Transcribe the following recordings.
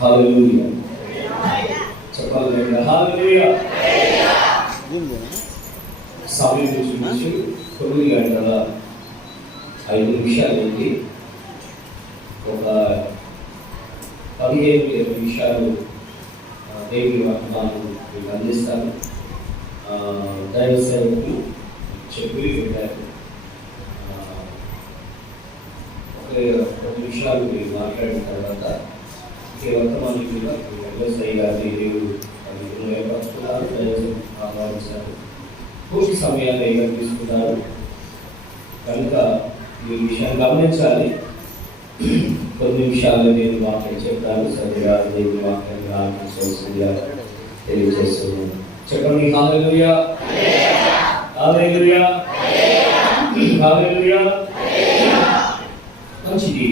హల్లెలూయా చెప్పాలి లేదా హల్లెలూయా సమయం చూపించి తొమ్మిది గంటల ఐదు నిమిషాలకి ఒక పదిహేను ఇరవై నిమిషాలు ఆ, దేవుని వర్తమానం మీకు అందిస్తాను ఆ, దైవ సేవకులు చెప్పి పెట్టారు ఆ, ఒక ఒక నిమిషాలు మీరు మాట్లాడిన పూర్తి సమయాన్ని ఏదో తీసుకున్నారు కనుక ఈ విషయం గమనించాలి కొన్ని నిమిషాలు నేను వాక్యం చెప్తాను సరిగా దేవుని వాక్యాన్ని ఆలోచించవలసిందిగా తెలియజేస్తున్నాను చెప్పండి హాలెలూయా హాలెలూయా హాలెలూయా మంచిది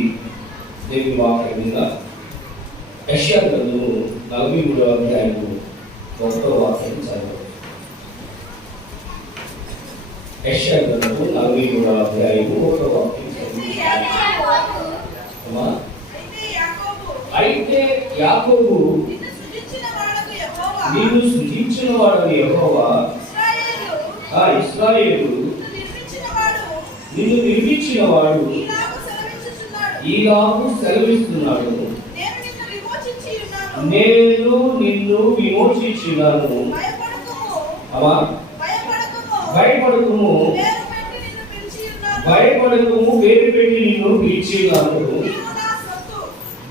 దేవుని వాక్యం మీద యెషయా గ్రంథము నలభై మూడవ అధ్యాయము ఒకటో వాక్యం చదవండి యెషయా గ్రంథము నలభై మూడవ అధ్యాయము ఒకటో వాక్యం అయితే యాకోబు నీవు సృజించిన వాడని యహోవా. ఆ ఇస్రాయేలు నిన్ను నిర్మించిన వాడు. ఈలాగు సెలవిస్తున్నాడు. నేను నిన్ను విమోచించినాను. అమ్మా. భయపడకుము. భయపడకుము పేరు పెట్టి నిన్ను పిలిచినాను.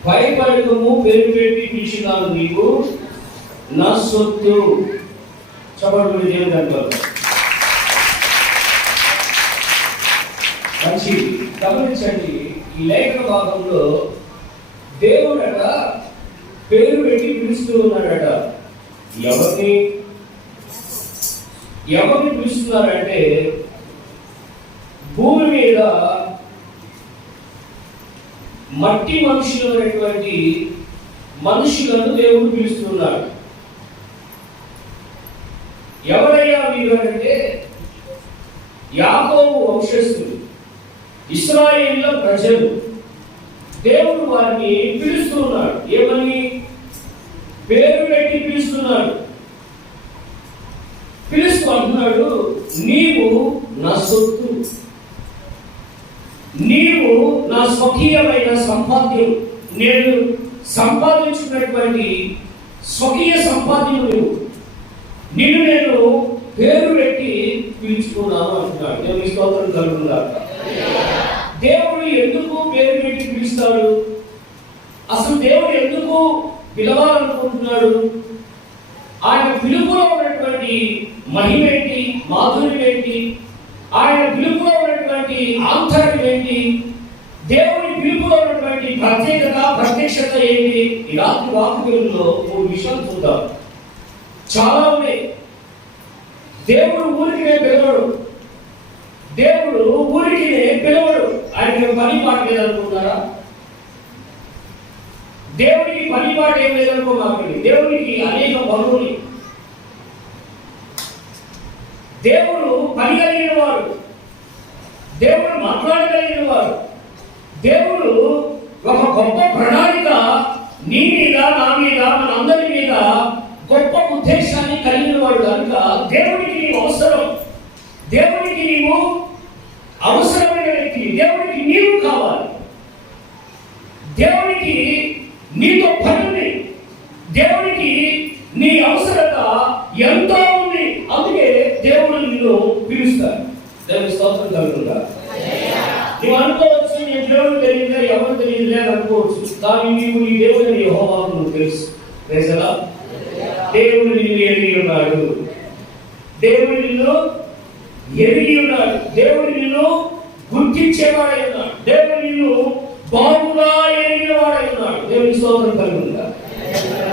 భయపడకము పేరు పెట్టి పిలిచినాను నీకు. నా సొత్తు. చప్పట్లు దేవుని అంటారు మంచి గమనించండి ఈ లేఖన భాగంలో దేవుడట పేరు పెట్టి పిలుస్తూ ఉన్నాడట ఎవరిని? ఎవరిని పిలుస్తున్నారంటే భూమి మీద మట్టి మనుషులు అనేటువంటి మనుషులను దేవుడు పిలుస్తున్నాడు. ఎవరయ్యా మీరు అంటే యాకోబు వంశస్థులు ఇస్రాయేళ్ళ ప్రజలు. దేవుడు వారిని పిలుస్తున్నాడు. ఏమని? పేరు పెట్టి పిలుస్తున్నాడు. పిలుస్తూ అంటున్నాడు నీవు నా సొత్తు. నీవు నా స్వకీయమైన సంపాద్యం. నేను సంపాదించుకున్నటువంటి స్వకీయ సంపాద్యం నువ్వు నిన్ను నేను పేరు పెట్టి పిలుచుకున్నాను అంటున్నాడు. దేవుని స్తోత్రం కలుగుతాడు దేవుడు ఎందుకు పేరు పెట్టి పిలుస్తాడు? అసలు దేవుడు ఎందుకు పిలవాలనుకుంటున్నాడు. ఆయన పిలుపులో ఉన్నటువంటి మహిమ ఏంటి? మాధుర్యం ఏంటి? ఆయన పిలుపులో ఉన్నటువంటి ఆంతర్యం ఏంటి? దేవుని పిలుపులో ఉన్నటువంటి ప్రత్యేకత ప్రత్యక్షత ఏంటి? ఈ రాత్రి వాక్యంలో మూడు విషయాలు చూద్దాం. చాలా ఉన్నాయి. దేవుడు ఊరికినే పిలవడు. దేవుడు ఊరికినే పిలవడు. ఆయన పని పాట లేదనుకుంటారా దేవుడు పనిపాటు ఏం లేదనుకోమాకండి. దేవునికి అనేక బరువులు దేవుడు పని కలిగిన వాడు. దేవుడు మాట్లాడగలిగిన వాడు. దేవుడు ఒక గొప్ప ప్రణాళిక నీ మీద నా మీద మనందరి మీద గొప్ప ఉద్దేశాన్ని కలిగిన వాడు కనుక దేవుడికి నీవు అవసరం. దేవుడికి నీవు అవసరమైన వ్యక్తి. దేవుడికి నీవు కావాలి. దేవునికి నీతో పని ఉంది దేవునికి నీ అవసరత ఎంతో ఉంది. అందుకే దేవుడు నిన్ను పిలుస్తాడు. దేవుని స్తోత్రం కలుగుతా నువ్వు అనుకోవచ్చు నేను దేవుడు తెలియదులే ఎవరు తెలియదులే అని అనుకోవచ్చు. కానీ నీవు నీ దేవుడు నీ హోమాకు నువ్వు తెలుసు. తెలుసా దేవుడు నిన్ను ఎరిగి ఉన్నాడు. దేవుడు నిన్ను ఎరిగి ఉన్నాడు. దేవుడు నిన్ను గుర్తించేవాడై ఉన్నాడు. దేవుడు నిన్ను బాగుగా ఉన్నాడు దేవుని స్తోత్రం కలుగుతా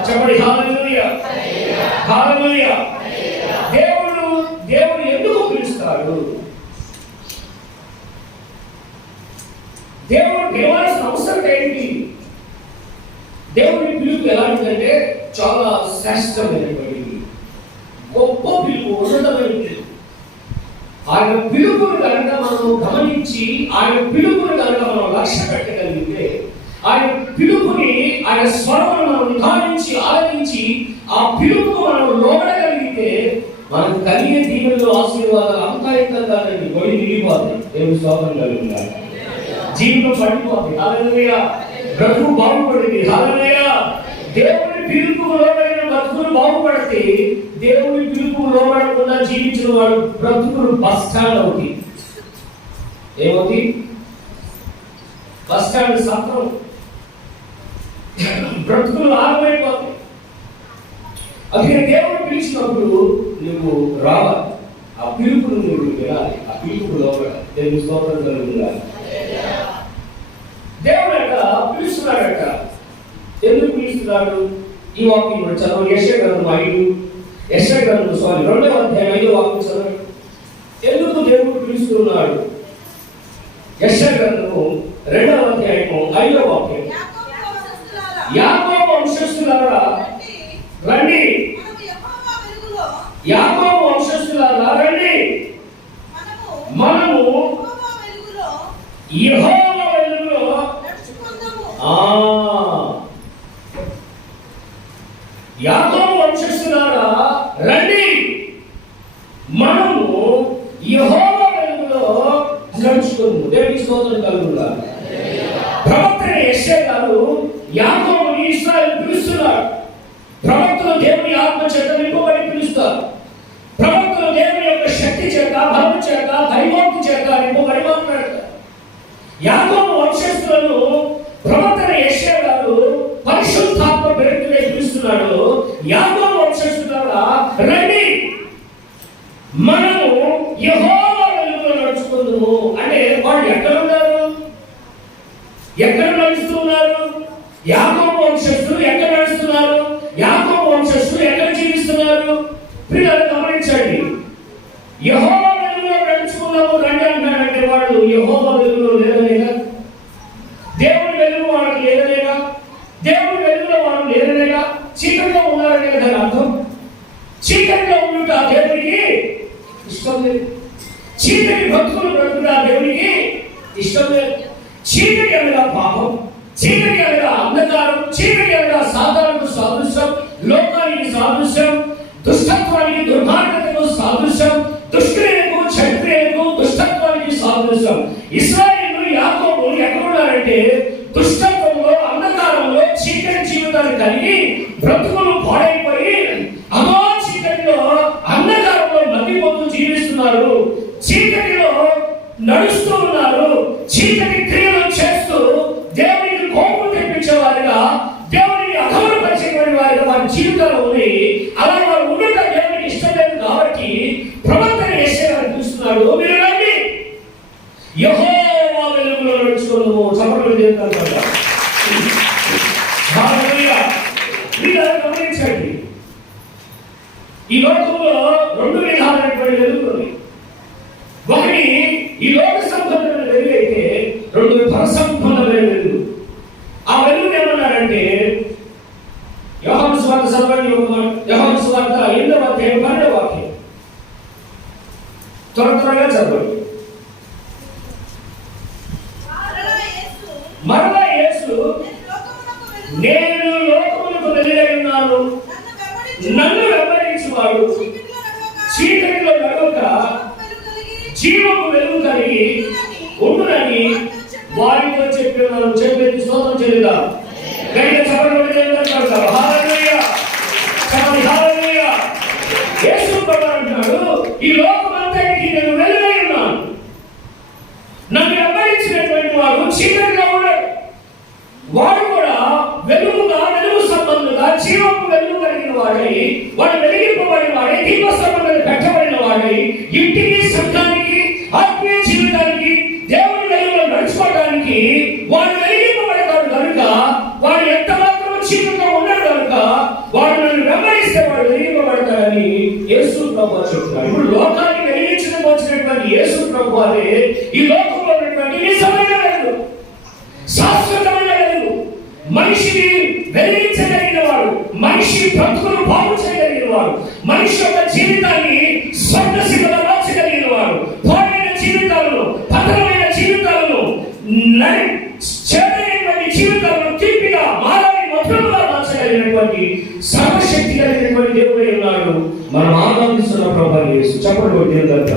చెప్పండి హాలూయా హాలూయా దేవుడు దేవుడు ఎందుకు పిలుస్తాడు? దేవుడు పిలవాల్సిన అవసరం ఏంటి? దేవుడి పిలుపు ఎలాంటిదంటే చాలా శ్రేష్టమైనటువంటిది. గొప్ప పిలుపు ఉన్నతమైన పిలుపు. ఆయన పిలుపును కనుక మనం గమనించి ఆయన పిలుపును కనుక మనం లక్ష్య పెట్టగలిగితే ఆయన పిలుపుని ఆయన స్వరములను మనం నిధానించి ఆ పిలుపుకు మనం లోబడగలిగితే మనకు కలిగే దీవుల్లో ఆశీర్వాదాలు అంతా ఇంతంగా గొడి నిలిపోతాయి దేవుని స్వాగతం జీవితం పడిపోతాయి. బ్రతుకు బాగుపడింది. దేవుని పిలుపు లోబడిన బ్రతుకులు బాగుపడితే దేవుని పిలుపు లోబడకుండా జీవించిన వాడు బ్రతుకులు బస్టాండ్ అవుతాయి. ఏమవుతుంది స్టాండ్ సత్రం. బ్రతుకు లాభమైపోతాయి అందుకని దేవుడు పిలిచినప్పుడు నువ్వు రావాలి ఆ పిలుపును నువ్వు వినాలి. ఆ పిలుపుకు లోపడాలి దేవుని స్తోత్రం కలుగుండాలి దేవుడు అట పిలుస్తున్నాడట. ఎందుకు పిలుస్తున్నాడు? ఈ వాక్యం మనం చదవం యశ గ్రంథం ఐదు. యశ గ్రంథం రెండవ అధ్యాయం ఐదు వాక్యం చదవండి. ఎందుకు దేవుడు పిలుస్తున్నాడు? యశ గ్రంథము రెండవ అధ్యాయము ఐదవ వాక్యం. యాకోబు వంశస్థులారా రండి. యాకోబు వంశస్థులారా రండి. మనము యహోవా ఎక్కడ నడుస్తున్నారు? యాభై ಸಂಸರ್ಗಗಳು ಇರುವುದನ್ನು ಯಹೋನ ಸುವಾರ್ತ ಎಂದವ ದೇವ ಬರೆಯುವ ತೊರೆ ತೊರೆಗೆ ಚರ್ಬರು మనం ఆనందిస్తున్న ప్రభావం యేసు. చెప్పండి కొట్టి దేవుడు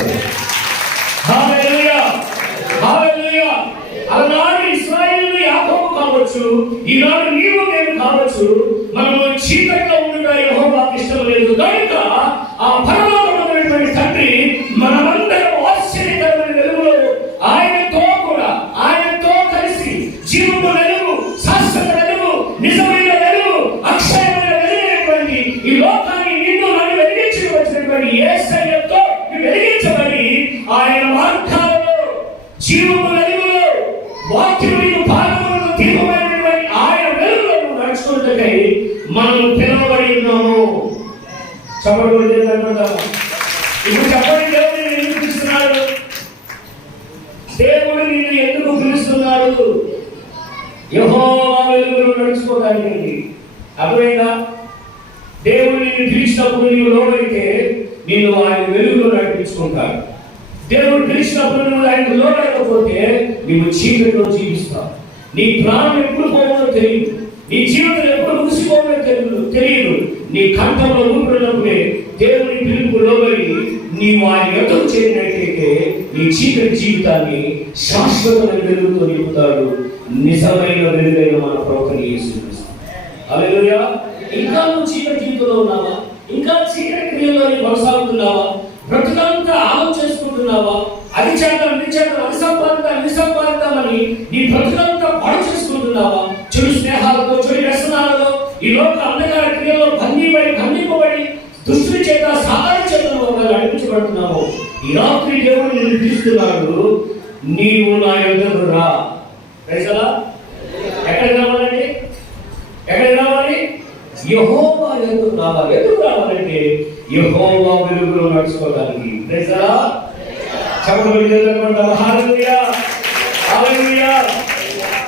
హల్లెలూయా అలనాడు యాకోబు కావచ్చు ఈనాడు నీవు నేను కావచ్చు మనము చీకట్లో నడుచుకోవడానికి అర్థమైందా దేవుడు నిన్ను పిలిచినప్పుడు నీవు లోబడితే నేను ఆయన వెలుగులో నడిపించుకుంటాను దేవుడు పిలిచినప్పుడు నువ్వు ఆయన లోబడకపోతే నీవు చీకటిలో జీవిస్తావు. నీ ప్రాణం ఎప్పుడు పోవాలో తెలియదు. నీ జీవితం ఎప్పుడు ముగిసిపోవడో తెలియదు. తెలియదు. నీ కంఠంలో ఊపిరినప్పుడే దేవుని పిలుపు లోబడి నీవు ఆయన ఎదురు చేరినట్లయితే నీ చీకటి జీవితాన్ని శాశ్వతమైన వెలుగుతో నింపుతాడు. నిజమైన వెలుగైన మన ప్రవక్త యేసు ఇంకా నువ్వు చీకటి జీవితంలో ఉన్నావా? ఇంకా చీకటి క్రియల్లో కొనసాగుతున్నావా? బ్రతుకంతా ఆలోచన చేసుకుంటున్నావా? అది చేద్దాం ఇది చేద్దాం అది సంపాదిద్దాం ఇది సంపాదిద్దామని నీ బ్రతుకంతా పాడు చేసుకుంటున్నావా? చెడు స్నేహాలతో చెడు వ్యసనాలతో ఈ లోక అంధకార క్రియలో బందీపడి బంధింపబడి దుష్టుని చేత సాధారణ చేత నడిపించబడుతున్నావు. ఈ రాత్రి దేవుడు నిన్ను తీస్తున్నాడు నీవు నా యుద్ధకు రా రైసలా ఎక్కడికి రావాలండి? ఎక్కడికి రావాలి? యహోవా ఎందుకు రావాలి? ఎందుకు రావాలంటే యహోవా వెలుగులో నడుచుకోవడానికి. ప్రైజలా? చెప్పబడి జరుగుతుంటాం హల్లెలూయా! హల్లెలూయా!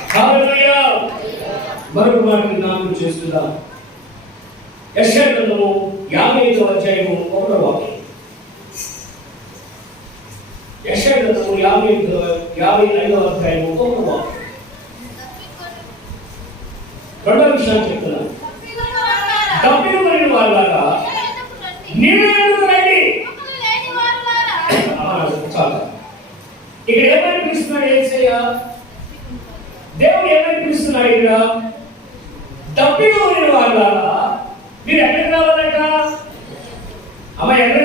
హల్లెలూయా! మరొక మాట జ్ఞాపకం చేస్తుందా యశ్వ యాభై ఐదు అధ్యాయము ఒకటో వాక్యం. యశగ్రంథము యాభై యాభై ఐదో అధ్యాయం ఒక్కొక్క వాక్యం రెండో విషయాన్ని చెప్తున్నాను డబ్బులు కలిగిన వాళ్ళగా నీవు ఎందుకు ఇక్కడ? ఏమనిపిస్తున్నాడు ఏసయ్య దేవుడు ఏమనిపిస్తున్నాడు ఇక్కడ డబ్బులు కలిగిన వాళ్ళగా మీరు ఎక్కడికి రావాలట? అమ్మ ఎక్కడ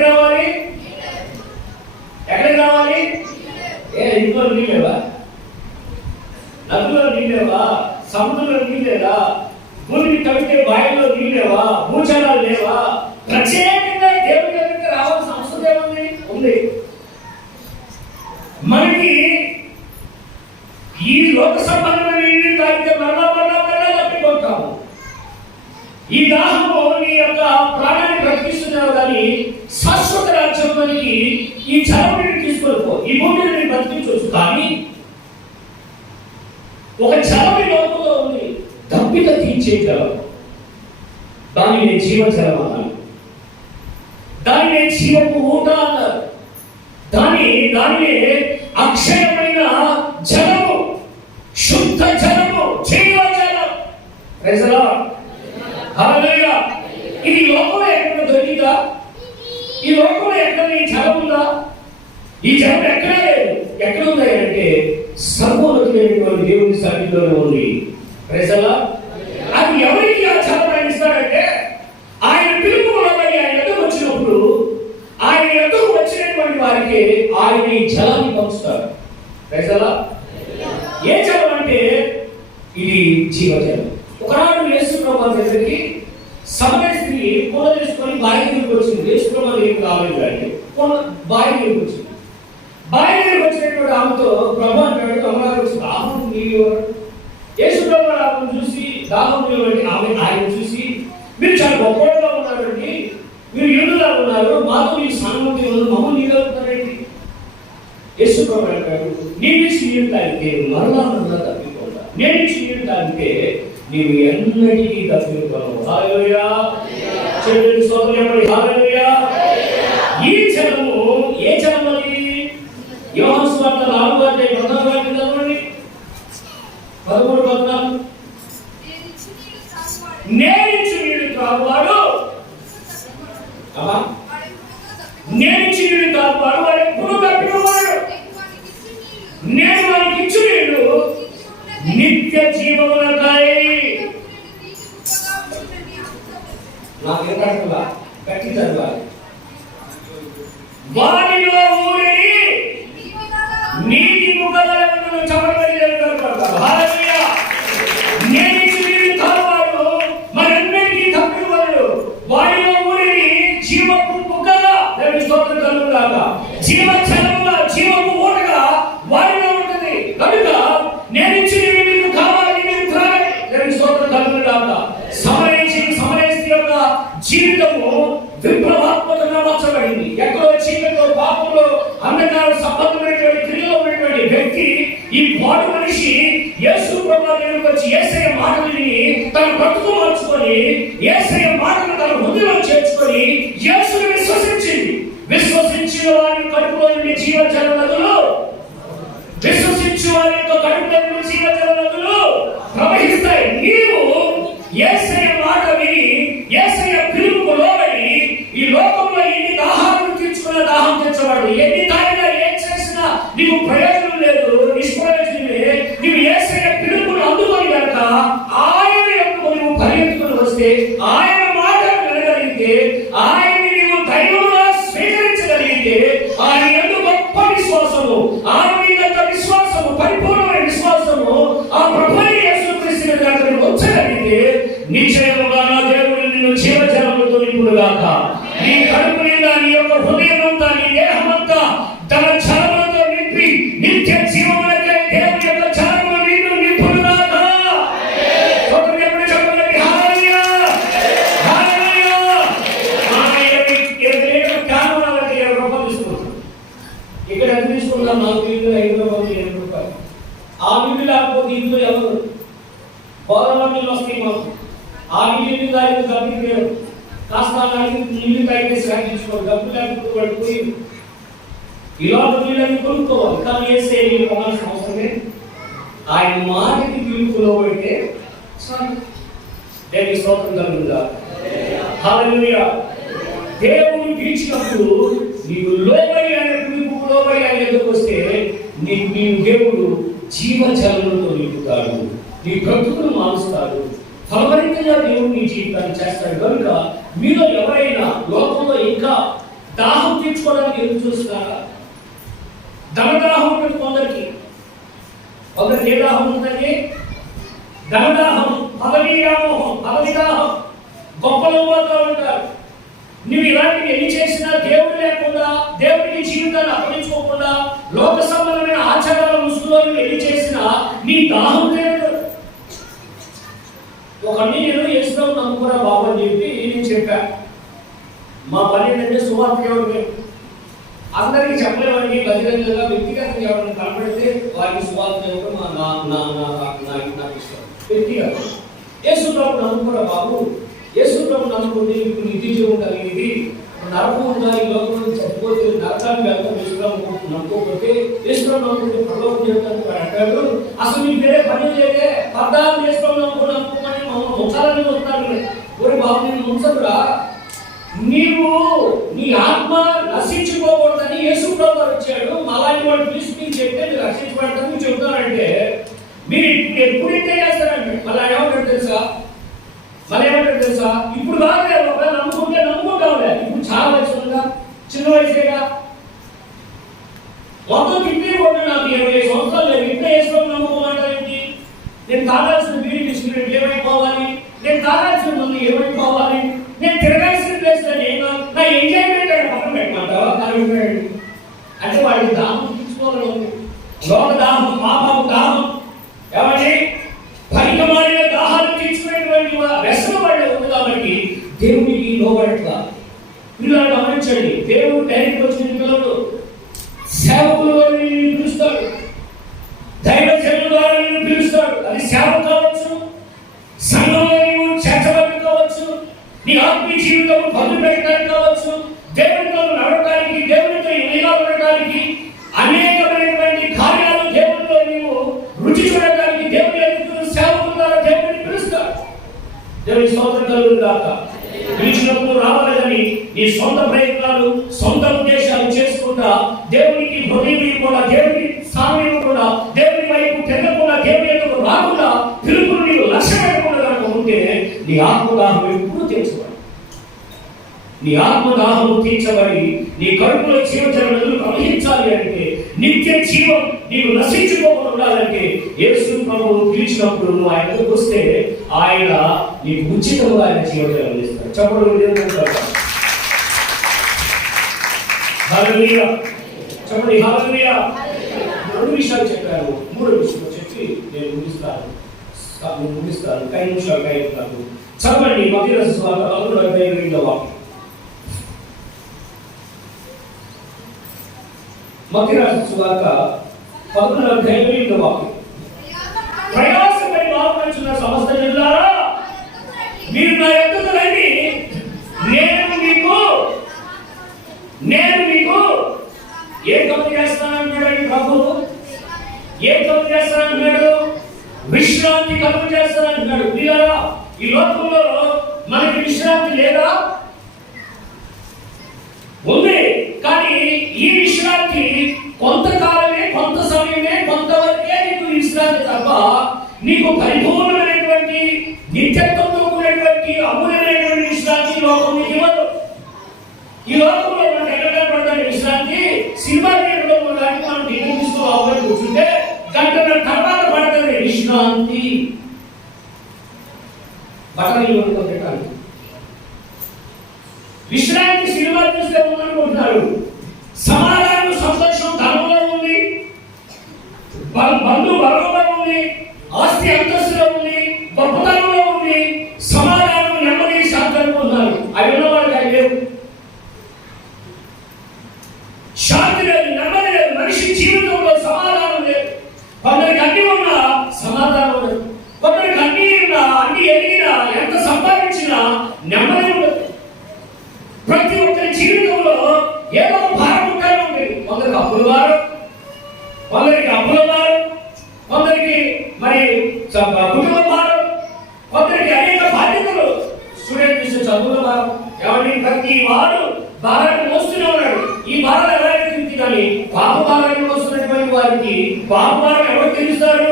నీళ్ళేవా సముద్రంలో నీళ్ళేవా భూమిని కవితే బావిలో నీళ్ళేవా భూచరాలు లేవా? ప్రత్యేకంగా దేవుడి దగ్గరికి రావాల్సిన అవసరం ఏముంది? ఉంది. మనకి ఈ లోక సంబంధమైన నీళ్ళు తాగితే మరలా మరలా మరలా తప్పిపోతాము. ఈ దాహము నీ యొక్క ప్రాణాన్ని ప్రకటిస్తున్నావు కానీ శాశ్వత రాజ్యంలోనికి ఈ చరవుని తీసుకొని ఈ భూమిని బతికించవచ్చు కానీ ఒక చరవి లోపల ఉంది. దప్పిక తీర్చే జలం దానిని జీవజలం అన్నాను దానిని జీవపు ఊట అన్నారు దాని దానిని అక్షయమైన జలము శుద్ధ జలము జీవ జలం. The Lord. ఇది లోకంలో ఎక్కడ దొరికిందా? ఈ లోకంలో ఎక్కడ ఈ జలం ఉందా? ఈ జలం ఎక్కడ లేదు. ఎక్కడ ఉందా అంటే సర్వలు దేవుని సన్నిధిలోనే ఉంది ప్రజల అది ఎవరికి ఆ జలం ఆయన ఇస్తాడంటే ఆయన పిలుపు వలనని ఆయన ఎదురు వచ్చినప్పుడు ఆయన ఎదురు వచ్చినటువంటి వారికి ఆయన ఈ జలాన్ని పంచుతారు ప్రజల ఏ జలం అంటే ఇది జీవజలం ఒకనాడు యేసు ప్రభు దగ్గరికి సమయ స్త్రీ పూల తీసుకొని బావి దగ్గరికి వచ్చింది యేసు ప్రభు దగ్గరికి రాలేదు కానీ పూల బావి దగ్గరికి వచ్చింది బావి దగ్గరికి వచ్చినటువంటి ఆమెతో ప్రభు అంటాడు అమ్మగారు వచ్చి దాహం నీళ్ళు యేసు ప్రభు ఆమెను చూసి దాహం నీళ్ళు అంటే ఆమె ఆయన చూసి మీరు చాలా గొప్పగా ఉన్నారండి మీరు యూదులా ఉన్నారు మాతో మీకు సానుమతి ఉంది మమ్మల్ని నీళ్ళు అవుతారండి యేసు ప్రభు అంటాడు నేను ఇచ్చి నీళ్ళు తాగితే మరలా మరలా తప్పిపోతా నేను ఇచ్చి నీళ్ళు తాగితే నీవు ఎన్నటికీ హాలూయా చెల్లెలు సోదరు కలుగుగాక జీవ చలముగా జీవపు ఊటగా వారిలో ఉంటుంది. కనుక నేను ఇచ్చిన నీళ్ళు మీకు కావాలి మీరు త్రాగండి. సోదరు స్తోత్రం కలుగుగాక సమరేసి సమరేసి యొక్క జీవితము విప్లవాత్మకంగా మార్చబడింది. ఎక్కడో చీకటిలో పాపంలో అంధకార సంబంధమైనటువంటి క్రియలో ఉన్నటువంటి వ్యక్తి ఈ పాడు మనిషి యేసు ప్రభావం వచ్చి ఏసే మాటలు విని తన బ్రతుకు మార్చుకొని దాహం దానికి నాలుగు నీళ్ళు తాగితే డబ్బు లేకపోతే వాడు పోయి ఇలాంటి నీళ్ళని కొనుక్కోవాలి. కానీ చేస్తే నీళ్ళు కొనాల్సిన అవసరమే ఆయన మాటకి పిలుపులో పడితే దేవుని స్తోత్రం కలుగుదా హాలూయా దేవుని పిలిచినప్పుడు నీకు లోబడి ఆయన పిలుపుకు లోబడి ఆయన ఎదురుకు వస్తే నీకు నీ దేవుడు జీవజలములతో నింపుతాడు. నీ బ్రతుకును మారుస్తాడు. ఫలవరితంగా దేవుడు నీ జీవితాన్ని చేస్తాడు. కనుక మీలో ఎవరైనా లోకంలో ఇంకా దాహం తీర్చుకోవడానికి ఎదురు చూస్తారా ధనదాహం ఉంటుంది కొందరికి. కొందరికి ఏ దాహం ఉందండి? ధనదాహం పదవీ వ్యామోహం పదవి దాహం గొప్పలు ఉంటారు. నువ్వు ఇలాంటివి ఎన్ని చేసినా దేవుడు లేకుండా దేవుడికి జీవితాన్ని అప్పగించుకోకుండా లోక సంబంధమైన ఆచారాల ముసుగులో నువ్వు ఎన్ని చేసినా నీ దాహం లేదు ఒకటి నేను యేసులో నమ్ముకురా బాబు అని చెప్పా. మా పని ఏంటంటే సువార్త ఎవరికి అందరికీ చెప్పలేమండి బహిరంగంగా వ్యక్తిగతంగా ఎవరైనా కనపడితే వారికి సువార్త ఇవ్వడం మా నా నా నా నా- నాకు ఇష్టం. బాబు యేసు నమ్ముకుంటే నీకు నిత్య జీవం కలిగింది. నరకం ఉందా ఈ లోకంలో నరకాన్ని వెళ్తాం యేసు నమ్ముకోకపోతే నమ్ముకుంటే వాడు అంటాడు. అసలు నీకు వేరే పని లేదే? పద్దాలు యేసు నమ్ముకుని నమ్ముకోమని మమ్మల్ని వస్తారు నేను ఉంచదురా నీవు నీ ఆత్మ నశించుకోకూడదని యేసు ప్రభు వచ్చాడు అలాంటి వాడు తీసుకుని చెప్తే మీరు రక్షించబడతాను చెబుతారంటే మీరు ఎప్పుడైతే చేస్తారంటే మళ్ళీ ఏమంటారు తెలుసా? మళ్ళీ ఏమంటారు తెలుసా? ఇప్పుడు కాదు ఒకవేళ నమ్ముకుంటే నమ్ముకుంటావులే. ఇప్పుడు చాలా వయసు ఉందా చిన్న వయసేగా. మొత్తం తిప్పి కూడా నాకు ఇరవై సంవత్సరాలు లేదు ఇంత వేసుకొని నమ్ముకోమంటారేంటి? నేను కావాల్సిన బీడీ బిస్కెట్ ఏమైపోవాలి? నేను తాగాల్సిన మందు ఏమైపోవాలి? నేను తిరగాల్సిన ప్లేస్ నేను నా ఎంజాయ్మెంట్ అంటే పక్కన పెట్టమంటావా? అంటే వాడికి దాహం తీసుకోవాలని ఉంది లోక దాహం పాపం దాహం. ఏమని పరికమాలిన దాహాన్ని తీర్చుకునేటువంటి వ్యసనం వాళ్ళు ఉంది కాబట్టి దేవునికి లోబడట్ల. పిల్లలు గమనించండి. దేవుడు డైరెక్ట్ వచ్చిన రాకుండా పిలుపును నీవు లక్ష్య పెట్టకుండా కనుక ఉంటే నీ ఆత్మదాహం ఎప్పుడు తీర్చబడి నీ ఆత్మదాహము తీర్చబడి నీ కడుపులో జీవజలను ప్రవహించాలి అంటే నిత్య జీవం నీవు నశించుకోకుండా ఉండాలంటే యేసు ప్రభువు పిలిచినప్పుడు నువ్వు ఆయన దగ్గరకు వస్తే ఆయన నీకు ఉచితంగా ఆయన జీవజలం ఇస్తాడు చెప్పడం హల్లెలూయా. చెప్పండి రెండు విషయాలు చెప్పారు. మూడు విషయాలు నేను ముగిస్తాను. నేను ముగిస్తాను. కై నిమిషాలు కై ఉంటాను చదవండి మధ్య స్వాత పదకొండు అధ్యాయం రెండవ వాక్యం. మధ్య సువార్త పదమూడు అధ్యాయం రెండవ వాక్యం. ప్రయాసపడిన బాగుపడుచున్న సమస్త జిల్లారా మీరు నా ఎద్దకు రండి నేను మీకు నేను మీకు ఏ కప్పు చేస్తానంటున్నాడు ప్రభు ఏ కప్పు చేస్తానంటున్నాడు విశ్రాంతి కలుగు చేస్తానంటున్నాడు ప్రియారా ఈ లోకంలో మనకి విశ్రాంతి లేదా ఉంది కానీ ఈ విశ్రాంతి కొంతకాలమే కొంత సమయమే కొంతవరకే నీకు విశ్రాంతి తప్ప నీకు పరిపూర్ణమైనటువంటి నిత్యత్వంతో కూడినటువంటి అమూల్యమైనటువంటి విశ్రాంతి ఈ లోకం నీకు ఇవ్వదు ఈ లోకంలో మనకు ఎక్కడ పడతాయి విశ్రాంతి సినిమా థియేటర్లో ఉండడానికి మనం టికెట్ తీసుకో అవన్నీ కూర్చుంటే గంటల తర్వాత పడుతుంది విశ్రాంతి బట్టలు ఇవ్వడం విశ్రాంతి సినిమా చూస్తే ఉందనుకుంటున్నారు సమాధానం సంతోషం ధర్మంలో ఉంది. బంధు బలంలో ఉంది. ఆస్తి అంతస్తులో ఉంది గొప్పతనంలో ఉంది సమాధానం నెమ్మది శాంతి ఉన్నారు అవి ఉన్న వాళ్ళకి అవి లేవు శాంతి లేదు నెమ్మది లేదు మనిషి జీవితంలో సమాధానం లేదు కొందరికి అన్ని ఉన్నా సమాధానం లేదు కొందరికి అన్ని ఉన్నా అన్ని ఎదిగినా ఎంత సంపాదించినా నెమ్మది ఉండదు ప్రతి ఒక్కరి జీవితంలో ఏదో ఒక భారం ఉంటానే ఉంది కొందరికి అప్పుల వారు కొందరికి అప్పుల వారు కొందరికి మరి స- కుటుంబ భారం కొందరికి అనేక బాధ్యతలు స్టూడెంట్ చూసే చదువుల భారం ప్రతి వాడు భారాన్ని మోస్తూనే ఉన్నాడు. ఈ భారం ఎవరైనా తిరిగి కానీ పాప భారాన్ని మోస్తున్నటువంటి వారికి పాప భారం ఎవరు తెలుస్తారు?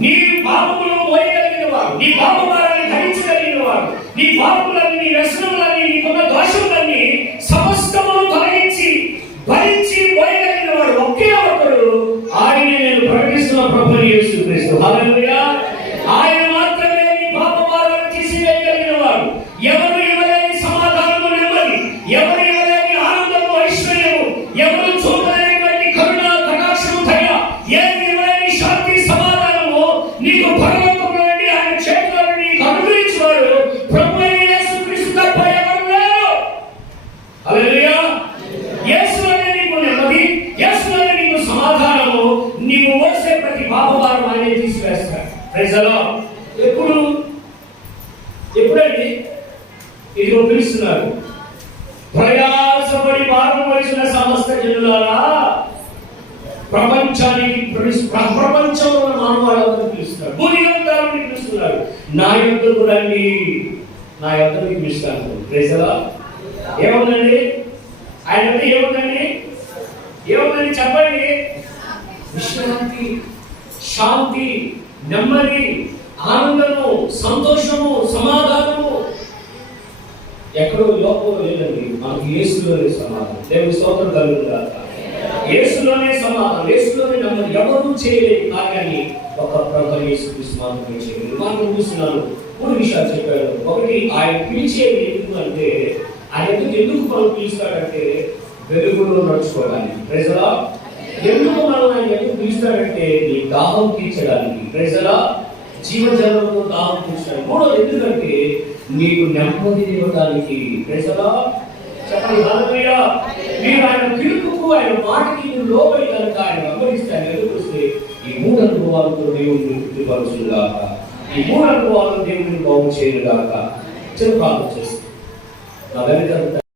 నీ పాపములు మోయగలిగిన వారు నీ పాప భారాన్ని ధరించగలిగిన వారు నీ పాపములన్నీ నీ వ్యసనములన్నీ నీకున్న దోషములన్నీ సమస్తమును తొలగించి భరించి మోయగలిగిన వాడు ఒకే ఒకడు ఆయన నేను ప్రకటిస్తున్న ప్రభుని యేసు క్రీస్తు హల్లెలూయా ఆయన మాత్రమే నీ పాప భారాన్ని తీసివేయగలిగిన వాడు ఎవరు ఇవ్వలేని సమాధానము నెమ్మది ఎవరు ఇవ్వలేని ఆనందము ఐశ్వర్యము ఎవరు చూపలేనటువంటి కరుణ కటాక్షము దయ ఏమి ఇవ్వలేని శాంతి సమాధానము నీకు పరలోకంలో నుండి ఆయన చేతిలో నుండి నీకు అనుగ్రహించేవాడు ప్రభు అయిన యేసుక్రీస్తు తప్ప ఎవరు లేరు హల్లెలూయా యేసులోనే నీకు నెమ్మది యేసులోనే నీకు సమాధానము నీవు మోసే ప్రతి పాపభారం ఆయన తీసివేస్తాడు ప్రైజ్ ది లార్డ్. ఎప్పుడు ఎప్పుడండి ఇదిగో పిలుస్తున్నారు ప్రయాసపడి భారం వహించిన సమస్త జనులారా ప్రపంచానికి పిలుస్తు- ప్ర- ప్రపంచంలో ఉన్న మానవాళ్ళందరూ పిలుస్తున్నారు భూమిగంతాన్ని పిలుస్తున్నారు నా యుద్ధకు రండి నా యుద్ధకు పిలుస్తాను ప్రేసలా ఏముందండి ఆయన అంటే ఏముందండి ఏముందని చెప్పండి విశ్రాంతి శాంతి నెమ్మది ఆనందము సంతోషము సమాధానము ఎక్కడో లోపల లేదండి మనకు యేసులోనే సమాధానం. దేవుని స్తోత్రం కలుగుతారు యేసులోనే సమాధానం. యేసులోనే నెమ్మది ఎవరు చేయలేదు కార్యాన్ని ఒక ప్రభు యేసు మాత్రమే చేయలేదు మనం చూస్తున్నాను మూడు విషయాలు చెప్పాడు ఒకటి ఆయన పిలిచేది ఎందుకు అంటే ఆయన ఎందుకు ఎందుకు మనం పిలుస్తాడంటే వెలుగులో నడుచుకోవడానికి. ప్రజలా ఎందుకు మనం ఆయన ఎందుకు పిలుస్తాడంటే నీ దాహం తీర్చడానికి. ప్రజలా జీవజలంలో దాహం తీర్చడానికి. మూడో ఎందుకంటే నీకు నెమ్మది ఇవ్వడానికి. ప్రజలా చెప్పండి హల్లెలూయా. మీరు ఆయన పిలుపుకు ఆయన మాటకి మీరు లోబడి కనుక ఆయన వెంబడిస్తే ఈ మూడు అనుభవాలతో దేవుడిని తృప్తిపరచుగాక ఈ మూడు అనుభవాలను దేవుడిని బాగు చేయగాక చిన్న ప్రార్థన నా వెనక